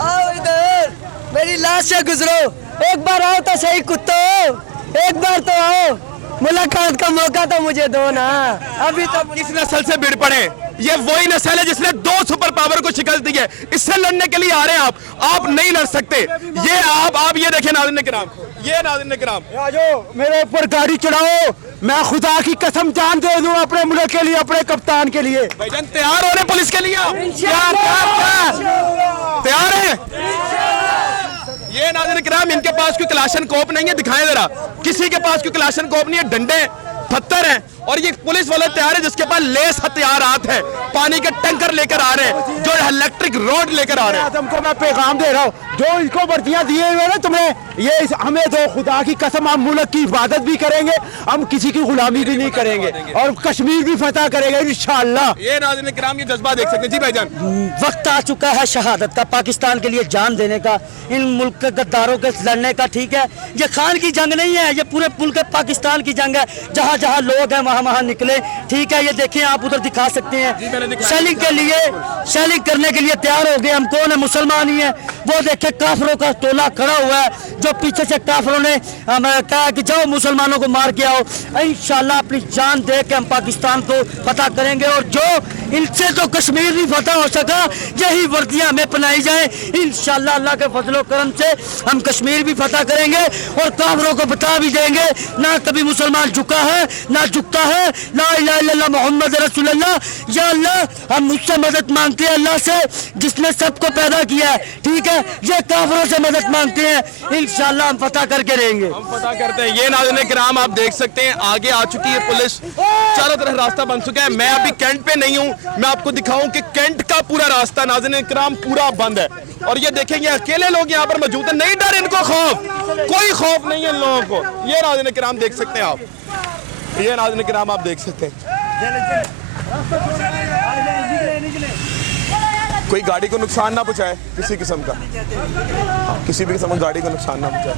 आओ इधर, मेरी लाश से गुजरो, एक बार आओ तो सही कुत्तो, एक बार तो आओ, मुलाकात का मौका तो मुझे दो ना। अभी तो किस नस्ल से भिड़ पड़े? ये वही नस्ल है जिसने 2 सुपर पावर को शिकस्त दी है। इससे लड़ने के लिए आ रहे हैं आप नहीं लड़ सकते। ये आप ये देखें नाज़रीन किराम, ये नाज़रीन किराम, मेरे ऊपर गाड़ी चढ़ाओ, मैं खुदा की कसम जान दे दूं अपने मुल्क के लिए, अपने कप्तान के लिए। भाईजान तैयार हो रहे पुलिस के लिए? तैयार है? ये नाज़रीन किराम, इनके पास कोई क्लाशन कोप नहीं है, दिखाएं जरा। किसी के पास कोई क्लाशन कोप नहीं है, डंडे पत्थर हैं, और ये पुलिस वाले तैयार है जिसके पास लेस हथियारात है, पानी के टैंकर लेकर आ रहे हैं, जो इलेक्ट्रिक रोड लेकर आ रहे हैं। तुमको मैं पैगाम दे रहा हूँ, जो इनको वर्दियां दिए हुए ना तुम्हें, ये हमें दो, खुदा की कसम हम मुल्क की इबादत भी करेंगे, हम किसी की गुलामी भी नहीं करेंगे, और कश्मीर भी फतह करेंगे इंशाअल्लाह। ये नाज़रीन किराम ये जज्बा देख सकते हैं। जी भाईजान, वक्त आ चुका है शहादत का, पाकिस्तान के लिए जान देने का, इन मुल्क के गद्दारों के लड़ने का। ठीक है, ये खान की जंग नहीं है, ये पूरे मुल्क पाकिस्तान की जंग है। जहाँ जहाँ लोग हैं वहाँ निकले। ठीक है, ये देखिए आप उधर दिखा सकते हैं, सेलिंग के लिए, सेलिंग करने के लिए तैयार हो गए। हम कौन है? मुसलमान ही है। वो देखे काफिरों का टोला खड़ा हुआ है, जो पीछे से काफिरों ने कहा कि जाओ मुसलमानों को मार के आओ। इंशाल्लाह अपनी जान दे के हम पाकिस्तान को फतह करेंगे, और जो इनसे तो कश्मीर नहीं फतह हो सका, यही वर्दियां हमें पहनाई जाए। इंशाल्लाह अल्लाह के फजलो करम से हम कश्मीर भी फतह करेंगे, और काफिरों को बता भी देंगे ना कभी मुसलमान झुका है ना झुकता है। ला इलाहा इल्लल्लाह मोहम्मद रसूलुल्लाह। या अल्लाह, हम उससे मदद मांगते हैं, अल्लाह से जिसने सबको पैदा किया है। ठीक है, ये काफिरों से मदद मांगते हैं, इंशाल्लाह हम फतह करके रहेंगे। हम फतह करते हैं। ये नाज़रीन किराम आप देख सकते हैं, आगे आ चुकी है पुलिस, चारों तरफ रास्ता बन चुका है। मैं अभी कैंट पे नहीं हूँ, मैं आपको दिखाऊं कि कैंट का पूरा रास्ता नाज़रीन किराम पूरा बंद है, और ये देखेंगे अकेले लोग यहाँ पर मौजूद है। नहीं डर इनको खौफ, कोई खौफ नहीं है इन लोगों को। ये नाज़रीन किराम देख सकते हैं आप, ये नाज़रीन किराम आप देख सकते हैं। कोई गाड़ी को नुकसान ना पहुंचाए किसी किस्म का, किसी भी किस्म की गाड़ी को नुकसान ना पहुंचाए।